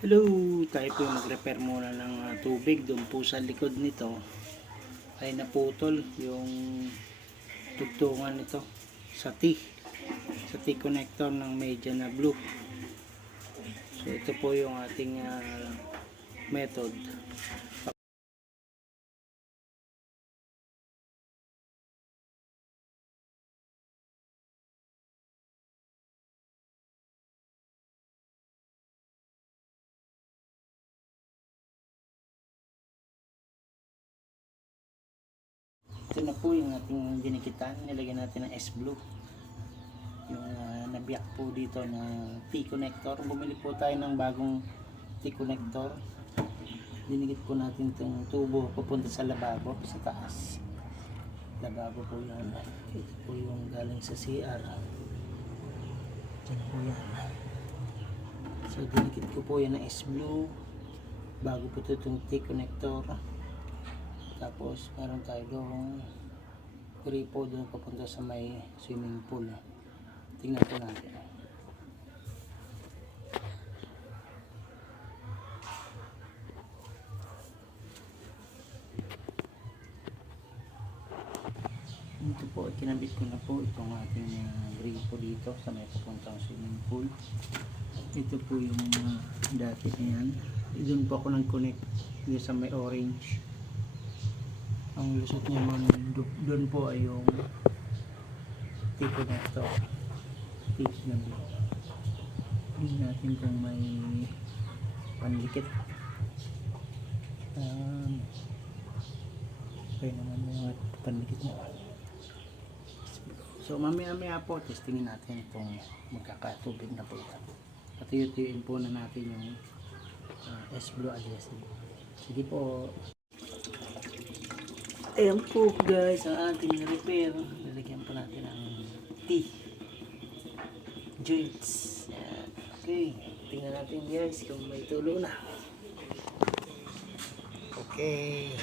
Hello, tayo po mag-repair muna ng tubig. Doon po sa likod nito ay naputol yung tugtungan nito sa T connector ng media na blue. So ito po yung ating method. Ito na po yung ating dinikitan. Nilagyan natin ng S-Blue. Yung nabiyak po dito na T-connector. Bumili po tayo ng bagong T-connector. Dinikit po natin itong tubo papunta sa lababo, sa taas. Lababo po yan. Ito po yung galing sa CR. Diyan po yan. So dinikit ko po yan ng S-Blue. Bago po ito itong T-connector. Tapos meron tayo doon gripo doon papunta sa may swimming pool. Tingnan po natin. Ito po, kinabit ko na po itong ating gripo dito sa may papuntang swimming pool. Ito po yung dati na yan. Doon po ako nag-connect dito sa may orange. Ang lusot niya man doon po ay yung T-connector. Tignan mo. Tignan natin kung may panlikit. Okay naman yung panlikit mo. So mamaya po testingin natin kung magkakatubig na po ito. Patuyuin po na natin yung S-Blue adhesive. Sige po. Ayan po guys ang ating repair. Lalagyan po natin ng T joints. Ayan. Okay, tingnan natin guys kung may tulo na. Okay.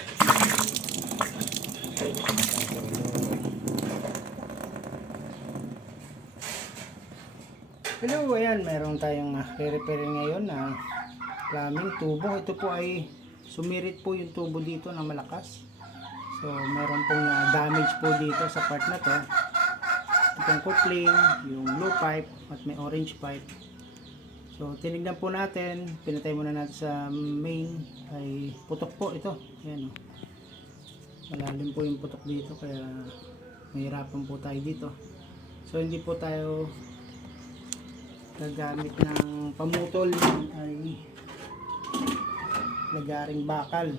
Hello, ayan, meron tayong re-repair ngayon na plumbing tubo. Ito po ay sumirit po yung tubo dito na malakas. So meron pong damage po dito sa part na to. Itong coupling, yung blue pipe at may orange pipe. So tinignan po natin, pinatay muna natin sa main, ay putok po ito. Ayan, malalim po yung putok dito kaya mahirapan po tayo dito. So hindi po tayo gagamit ng pamutol, ay lagaring bakal.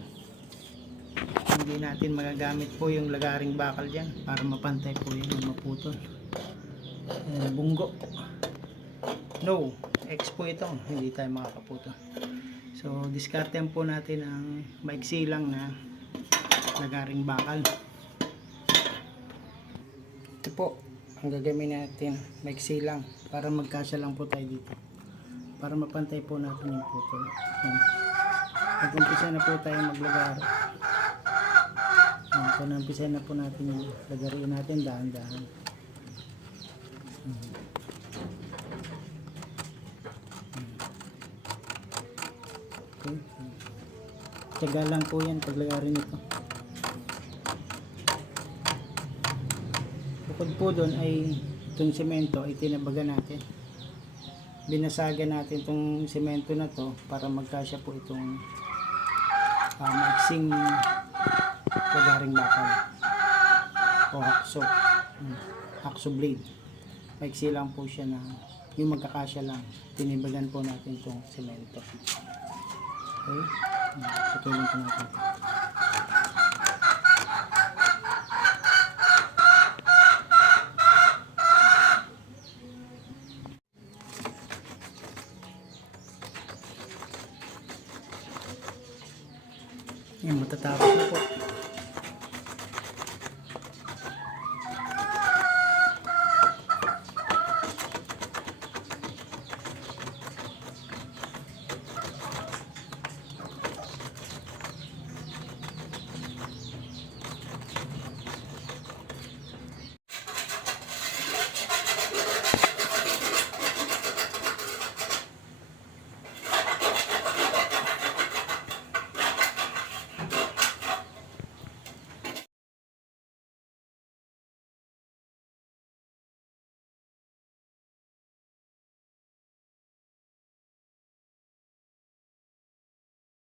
Hindi natin magagamit po yung lagaring bakal dyan para mapantay po yun yung maputol. Bunggo no, X po ito, hindi tayo makakaputol. So diskartehan po natin ang maiksi lang na lagaring bakal. Ito po ang gagawin natin, maiksi lang para magkasya lang po tayo dito para mapantay po natin yung putol. Nag-umpisa na po tayo maglagari. So nampisa na po natin yung lagarin natin dahan-dahan. Okay. Tiyaga lang po yan paglagarin ito. Bukod po doon ay itong semento ay tinabagan natin. Binasagan natin itong semento na to para magkasya po itong maiksing lagaring bakal o hakso blade. Maiksi lang po siya na yung magkakasya lang. Tinibagan po natin itong semento. Okay, patuloy po natin. Yan, matatapos na po.